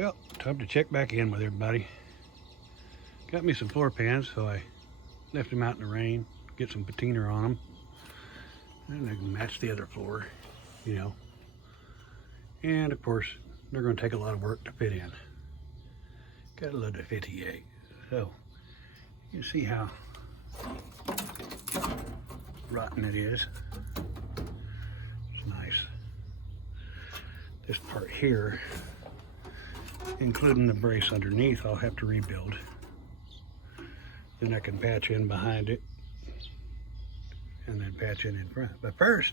Well, time to check back in with everybody. Got me some floor pans, so I left them out in the rain, get some patina on them, and they can match the other floor, you know. And of course, they're going to take a lot of work to fit in. Got a little 58, so you see how rotten it is. It's nice. This part here, including the brace underneath, I'll have to rebuild. Then I can patch in behind it and then patch in front. But first,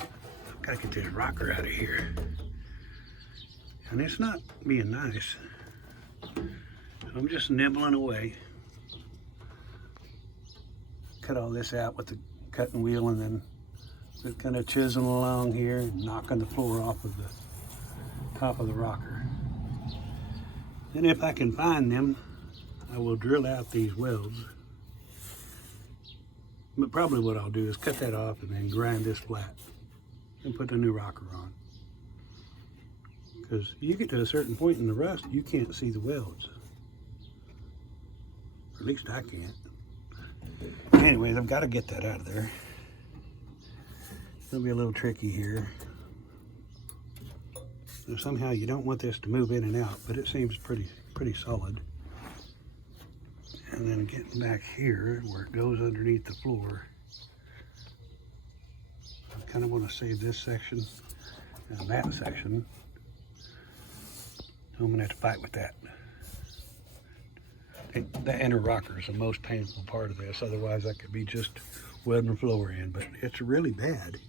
I've got to get this rocker out of here. And it's not being nice. So I'm just nibbling away. Cut all this out with the cutting wheel and then kind of chiseling along here and knocking the floor off of the top of the rocker. And if I can find them, I will drill out these welds. But probably what I'll do is cut that off and then grind this flat and put the new rocker on. Because you get to a certain point in the rust, you can't see the welds. Or at least I can't. Anyways, I've got to get that out of there. It'll be a little tricky here. So somehow you don't want this to move in and out, but it seems pretty solid. And then getting back here where it goes underneath the floor, I kind of want to save this section and that section. So I'm going to have to fight with that. The inner rocker is the most painful part of this. Otherwise, I could be just welding the floor in, but it's really bad.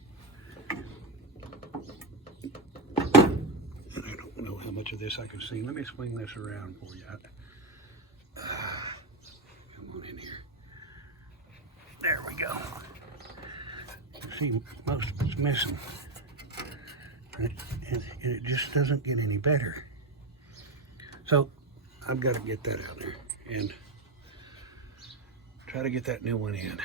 And I don't know how much of this I can see. Let me swing this around for you. Come on in here. There we go. You see, most of it's missing. And it just doesn't get any better. So I've got to get that out there and try to get that new one in.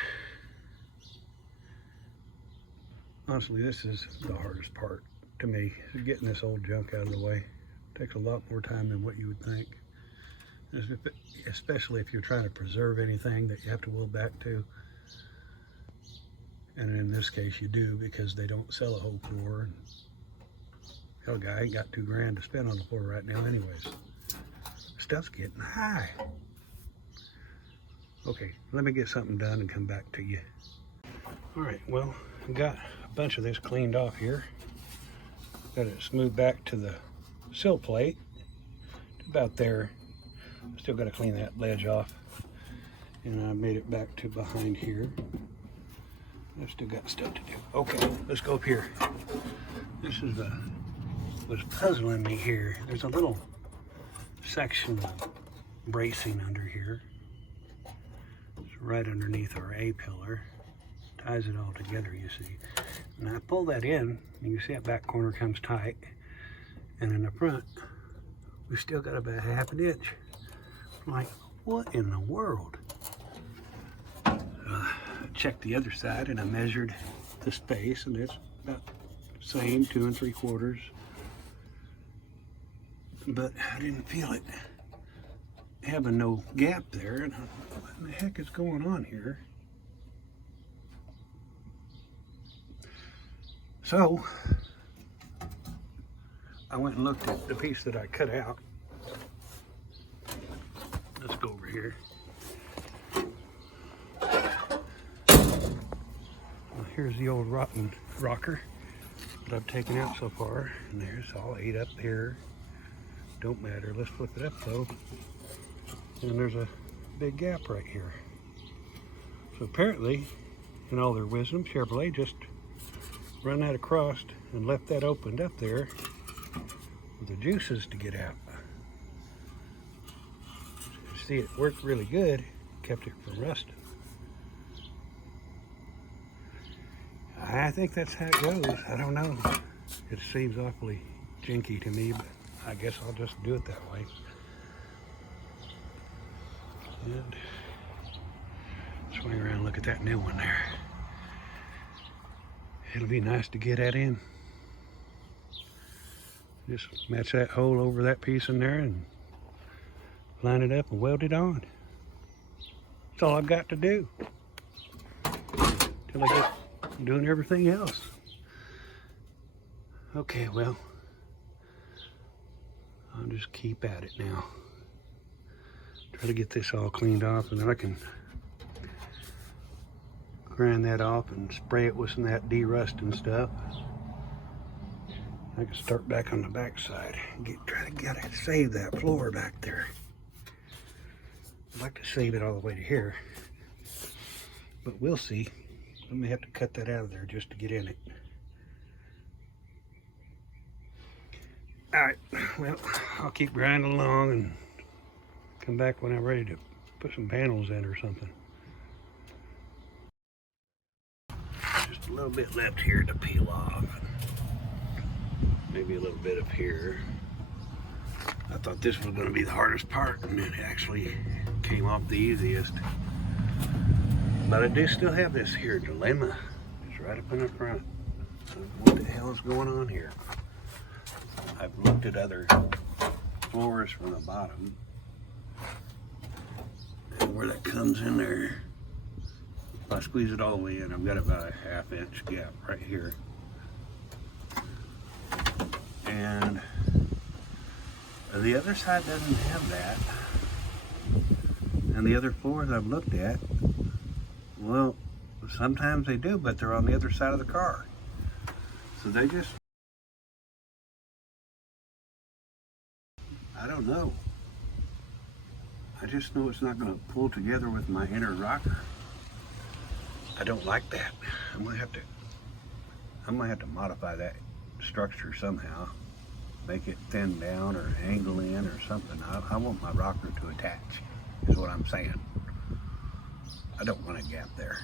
Honestly, this is the hardest part to me, is getting this old junk out of the way. It takes a lot more time than what you would think. Especially if you're trying to preserve anything that you have to weld back to. And in this case you do, because they don't sell a whole floor. Hell, guy ain't got $2,000 to spend on the floor right now anyways. Stuff's getting high. Okay, let me get something done and come back to you. All right, well, I got a bunch of this cleaned off here. Got it smoothed back to the sill plate, about there. Still got to clean that ledge off, and I made it back to behind here. I've still got stuff to do. Okay, let's go up here. This is what's puzzling me here. There's a little section of bracing under here. It's right underneath our A pillar. Ties it all together, you see. And I pull that in, and you can see that back corner comes tight. And in the front, we still got about ½ an inch. I'm like, what in the world? Checked the other side and I measured the space, and it's about the same, 2 3/4. But I didn't feel it having no gap there. And what in the heck is going on here? So I went and looked at the piece that I cut out. Let's go over here. Well, here's the old rotten rocker that I've taken out so far, and there's all ate up here. Don't matter. Let's flip it up though. And there's a big gap right here. So apparently, in all their wisdom, Chevrolet just run that across and left that opened up there for the juices to get out. See, it worked really good, kept it from rusting. I think that's how it goes. I don't know. It seems awfully jinky to me, but I guess I'll just do it that way. And swing around and look at that new one there. It'll be nice to get that in. Just match that hole over that piece in there and line it up and weld it on. That's all I've got to do till I get doing everything else. Okay, well, I'll just keep at it now. Try to get this all cleaned off, and then I can grind that off and spray it with some of that de-rust and stuff. I can start back on the back side and try to save that floor back there. I'd like to save it all the way to here, but we'll see. I may have to cut that out of there just to get in it. All right, well, I'll keep grinding along and come back when I'm ready to put some panels in or something. Just a little bit left here to peel off. Maybe a little bit up here. I thought this was going to be the hardest part, and it actually came off the easiest. But I do still have this here dilemma. It's right up in the front. So what the hell is going on here? I've looked at other floors from the bottom, and where that comes in there, if I squeeze it all the way in, I've got about a 1/2 inch gap right here. And the other side doesn't have that. And the other floors I've looked at, well, sometimes they do, but they're on the other side of the car. So they just, I don't know. I just know it's not going to pull together with my inner rocker. I don't like that. I'm gonna have to modify that structure somehow. Make it thin down or angle in or something. I want my rocker to attach, is what I'm saying. I don't want a gap there.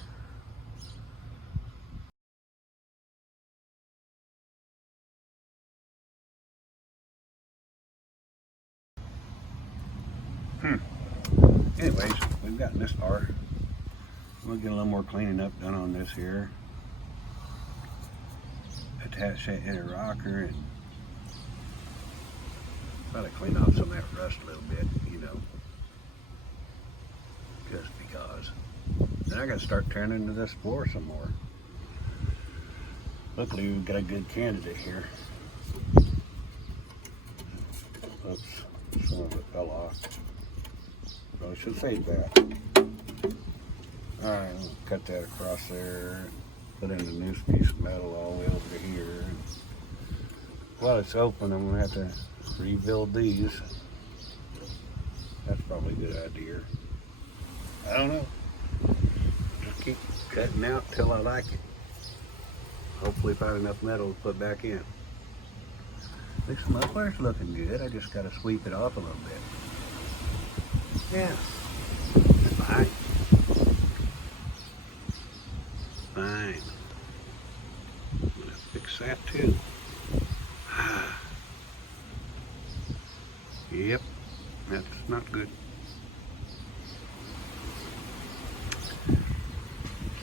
Anyways, we've gotten this far. We'll get a little more cleaning up done on this here. Attach that inner rocker and try to clean off some of that rust a little bit, you know. Just because. Then I gotta start tearing into this floor some more. Luckily we've got a good candidate here. Oops, some of it fell off. So I should save that. Alright, we'll cut that across there. Put in a new piece of metal all the way over to here. While it's open, I'm gonna have to rebuild these. That's probably a good idea. I don't know. Just keep cutting out till I like it. Hopefully find enough metal to put back in. This muffler's looking good. I just gotta sweep it off a little bit. Yeah, it's fine. Fine. I'm gonna fix that too. Yep, that's not good.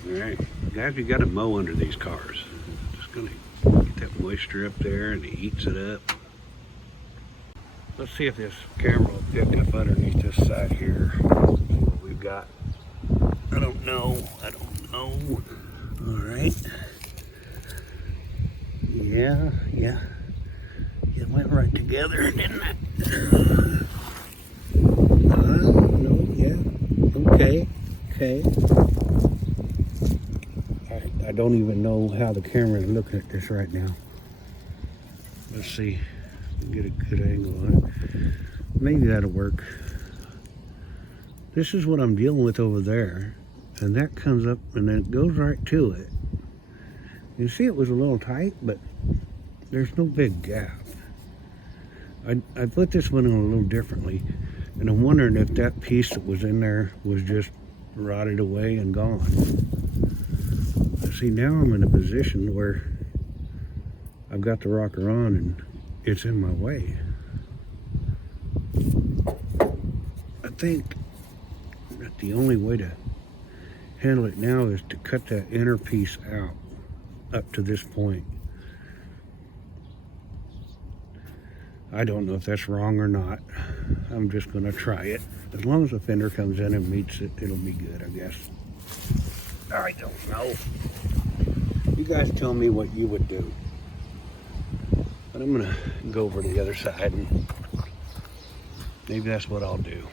Alright, guys, you gotta mow under these cars. Just gonna get that moisture up there and it eats it up. Let's see if this camera will pick up underneath this side here. See what we've got. I don't know. Alright. Yeah. It went right together, didn't it? No, yeah. Okay. I don't even know how the camera is looking at this right now. Let's see. Get a good angle on it. Maybe that'll work. This is what I'm dealing with over there, and that comes up and then it goes right to it. You see it was a little tight, but there's no big gap. I put this one on a little differently, and I'm wondering if that piece that was in there was just rotted away and gone. See, now I'm in a position where I've got the rocker on and it's in my way. I think that the only way to handle it now is to cut that inner piece out up to this point. I don't know if that's wrong or not. I'm just gonna try it. As long as the fender comes in and meets it, it'll be good, I guess. I don't know. You guys tell me what you would do. But I'm gonna go over to the other side and maybe that's what I'll do.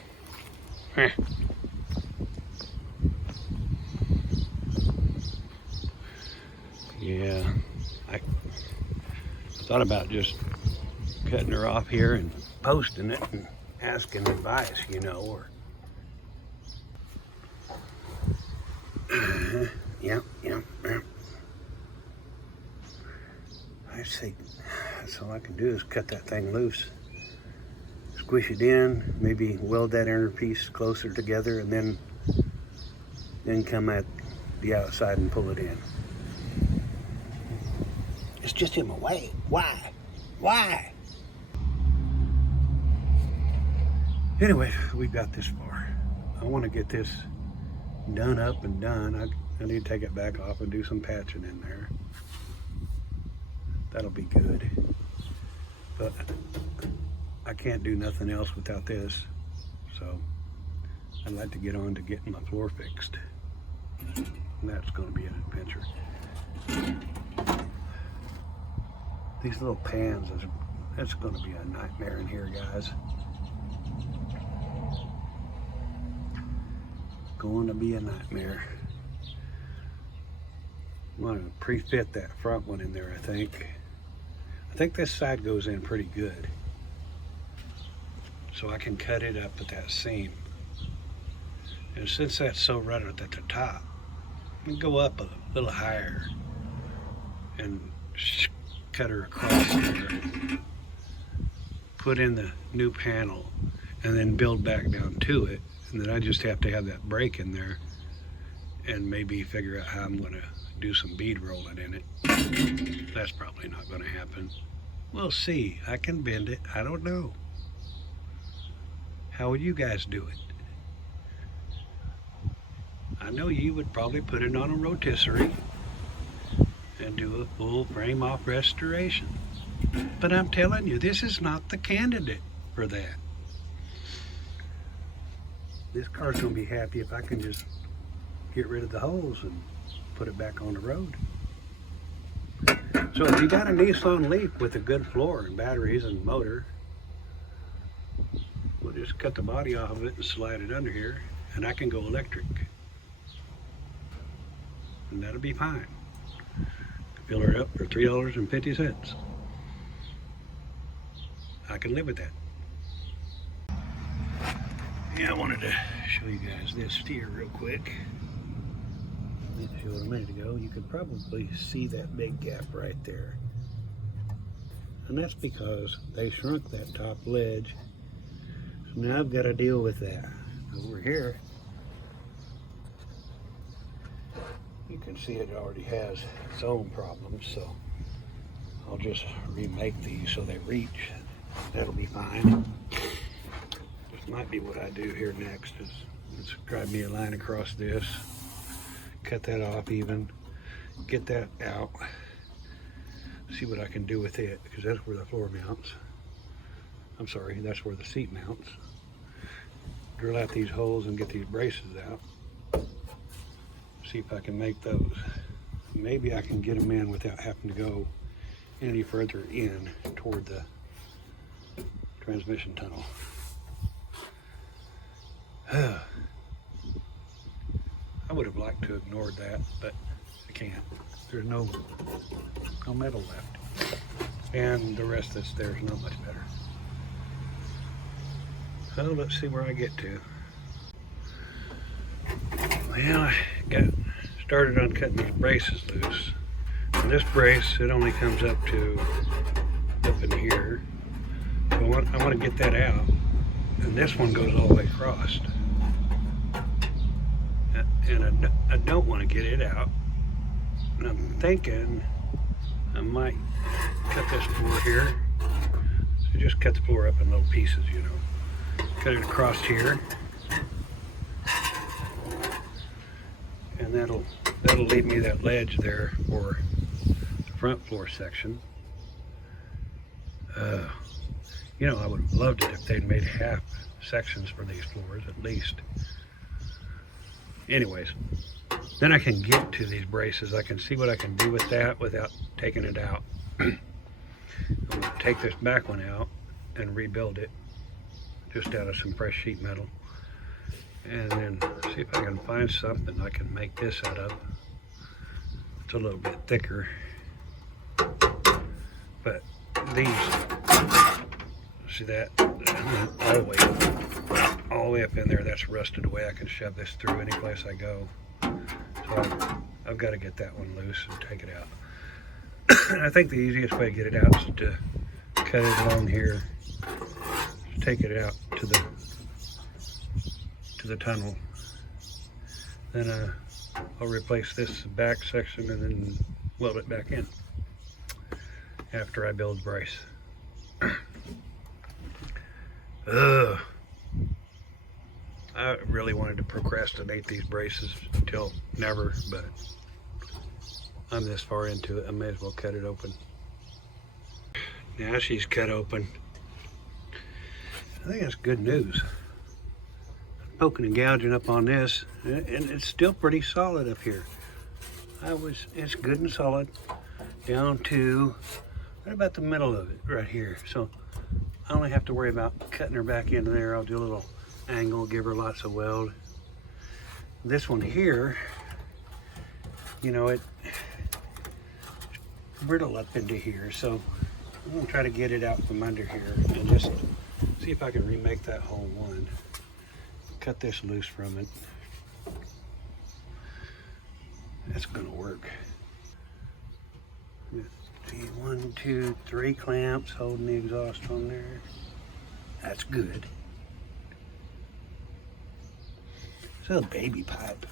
Yeah, I thought about just cutting her off here and posting it and asking advice, you know, or yep. I say that's all I can do is cut that thing loose, squish it in, maybe weld that inner piece closer together, and then come at the outside and pull it in. It's just in my way. Why? Anyway, we got this far. I want to get this done up and done. I need to take it back off and do some patching in there. That'll be good. But I can't do nothing else without this. So I'd like to get on to getting my floor fixed. And that's going to be an adventure. These little pans, that's going to be a nightmare in here, guys. Going to be a nightmare. I'm going to pre-fit that front one in there, I think. I think this side goes in pretty good. So I can cut it up at that seam. And since that's so right at the top, we can go up a little higher and cut her across there, put in the new panel, and then build back down to it. And then I just have to have that break in there and maybe figure out how I'm going to do some bead rolling in it. That's probably not going to happen. We'll see. I can bend it. I don't know. How would you guys do it? I know you would probably put it on a rotisserie and do a full frame off restoration. But I'm telling you, this is not the candidate for that. This car's gonna be happy if I can just get rid of the holes and put it back on the road. So if you got a Nissan Leaf with a good floor and batteries and motor, we'll just cut the body off of it and slide it under here, and I can go electric. And that'll be fine. Fill her up for $3.50. I can live with that. Yeah, I wanted to show you guys this steer real quick. I didn't show it a minute ago. You could probably see that big gap right there. And that's because they shrunk that top ledge. So now I've got to deal with that. Over here, you can see it already has its own problems, so I'll just remake these so they reach. That'll be fine. This might be what I do here next is let's drive me a line across this, cut that off even, get that out, see what I can do with it, because that's where the floor mounts. I'm sorry, that's where the seat mounts. Drill out these holes and get these braces out. See if I can make those. Maybe I can get them in without having to go any further in toward the transmission tunnel. I would have liked to ignore that, but I can't. There's no metal left. And the rest that's there is not much better. So let's see where I get to. Well, I got started on cutting these braces loose. And this brace, it only comes up in here. So I want to get that out. And this one goes all the way across. And I don't want to get it out. And I'm thinking I might cut this floor here. So just cut the floor up in little pieces, you know. Cut it across here. And that'll leave me that ledge there for the front floor section. You know, I would have loved it if they'd made half sections for these floors at least. Anyways, then I can get to these braces. I can see what I can do with that without taking it out. I'm going to take this back one out and rebuild it just out of some fresh sheet metal, and then see if I can find something I can make this out of. It's a little bit thicker, but these, see that, all the way up in there, that's rusted away. I can shove this through any place I go. So I've got to get that one loose and take it out. I think the easiest way to get it out is to cut it along here, take it out to the tunnel. Then I'll replace this back section and then weld it back in after I build brace. I really wanted to procrastinate these braces until never, but I'm this far into it, I may as well cut it open. Now she's cut open. I think that's good news. Poking and gouging up on this, and it's still pretty solid up here. It's good and solid down to right about the middle of it right here. So I only have to worry about cutting her back into there. I'll do a little angle, give her lots of weld. This one here, you know, it's brittle up into here, so I'm gonna try to get it out from under here and just see if I can remake that whole one. Cut this loose from it. That's gonna work. See, 1, 2, 3 clamps holding the exhaust on there. That's good. It's a baby pipe.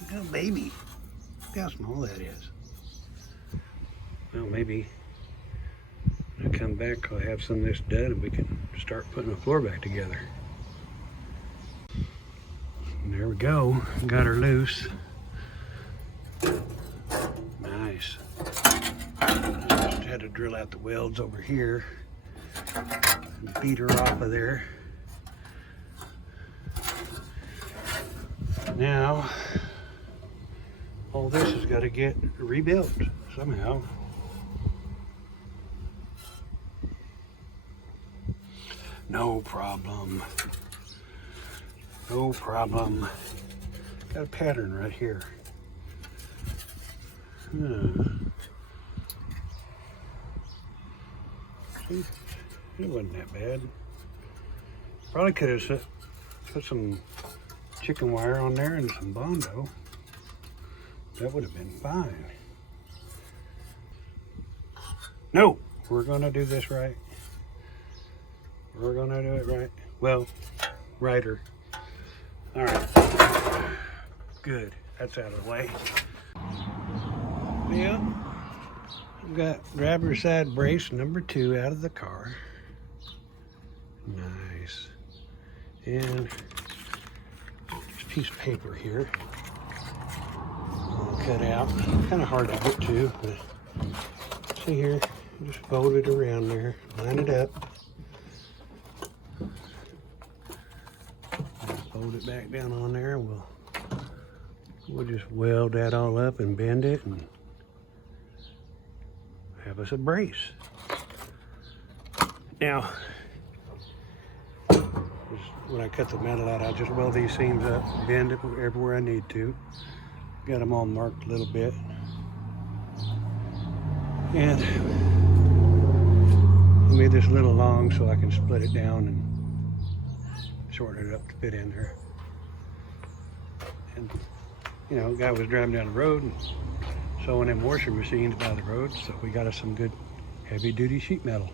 Look at a baby. Look how small that is. Well, maybe when I come back, I'll have some of this done and we can start putting the floor back together. And there we go. Got her loose. Nice. Just had to drill out the welds over here and beat her off of there. Now, all this has got to get rebuilt somehow. No problem. No problem. Got a pattern right here. See, it wasn't that bad. Probably could have put some chicken wire on there and some Bondo. That would have been fine. No, we're gonna do this right. We're gonna do it right. Well, righter. All right, good, that's out of the way. Yeah, I've got grabber side brace number 2 out of the car. Nice. And this piece of paper here, I'll cut out. Kind of hard to get to, but see here, just fold it around there, line it up. Fold it back down on there. We'll just weld that all up and bend it and have us a brace. Now, when I cut the metal out, I just weld these seams up, bend it everywhere I need to. Got them all marked a little bit. And I made this a little long so I can split it down and shorten it up to fit in there. And you know, a guy was driving down the road and sewing them washing machines by the road, so we got us some good heavy duty sheet metal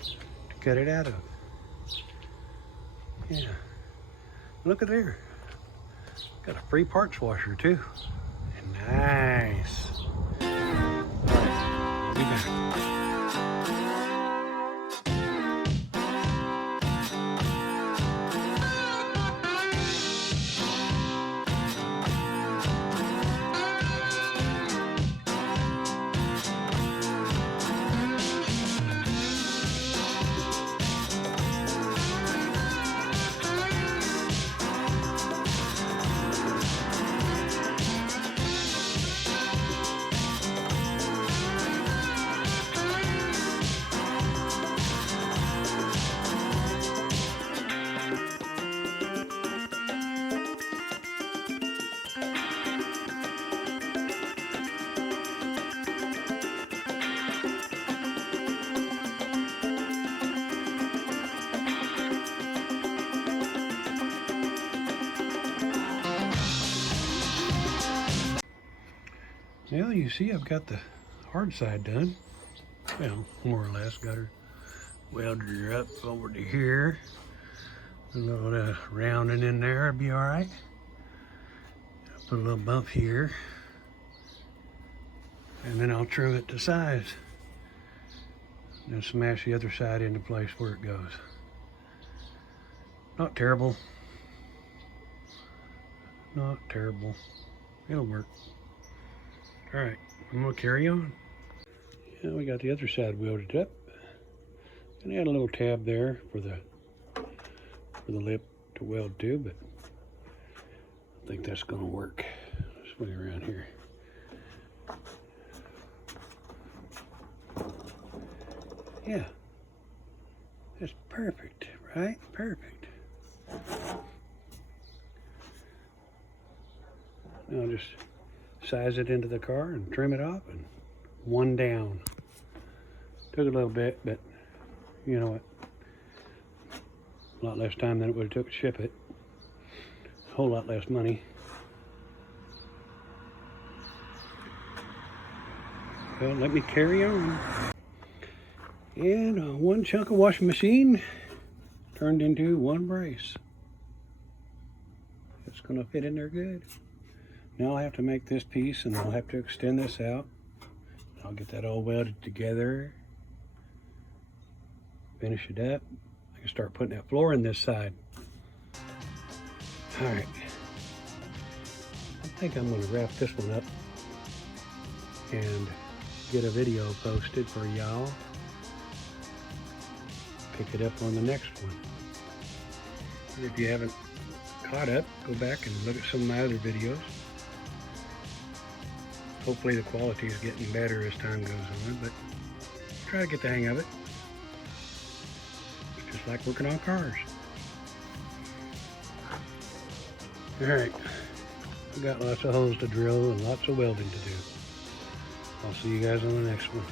to cut it out of. Yeah, look at there. Got a free parts washer too. Nice. All right, be back. Well, you see I've got the hard side done. Well, more or less. Got her welded her up over to here. A little rounding in there would be all right. Put a little bump here. And then I'll trim it to size. And smash the other side into place where it goes. Not terrible. Not terrible. It'll work. All right, I'm gonna carry on. Yeah, we got the other side welded up. And add a little tab there for the lip to weld to, but I think that's gonna work. Swing around here. Yeah, that's perfect, right? Perfect. Now I'll just size it into the car and trim it off, and one down. Took a little bit, but you know what? A lot less time than it would have took to ship it. A whole lot less money. Well, let me carry on. And one chunk of washing machine turned into one brace. It's gonna fit in there good. Now I'll have to make this piece, and I'll have to extend this out. I'll get that all welded together. Finish it up. I can start putting that floor in this side. All right. I think I'm gonna wrap this one up and get a video posted for y'all. Pick it up on the next one. If you haven't caught up, go back and look at some of my other videos. Hopefully the quality is getting better as time goes on, but try to get the hang of it. It's just like working on cars. All right, I've got lots of holes to drill and lots of welding to do. I'll see you guys on the next one.